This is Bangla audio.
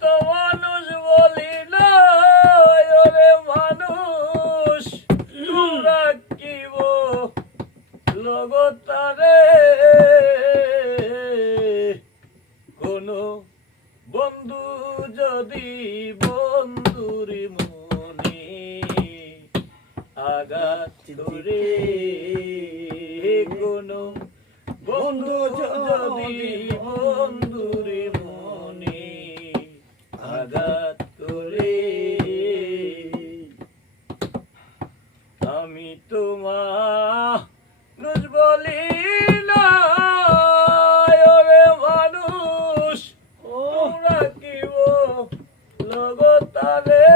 তো মানুষ বলি না ওরে মানুষ তোরা কিব লগতারে কোনো বন্ধু যদি বন্ধুর মনে আঘাত করে কোনো বন্ধু যদি বন্ধুর মনে আঘাত করে আমি তোমার বলি না ওরে মানুষ তোমরা কি লগতারে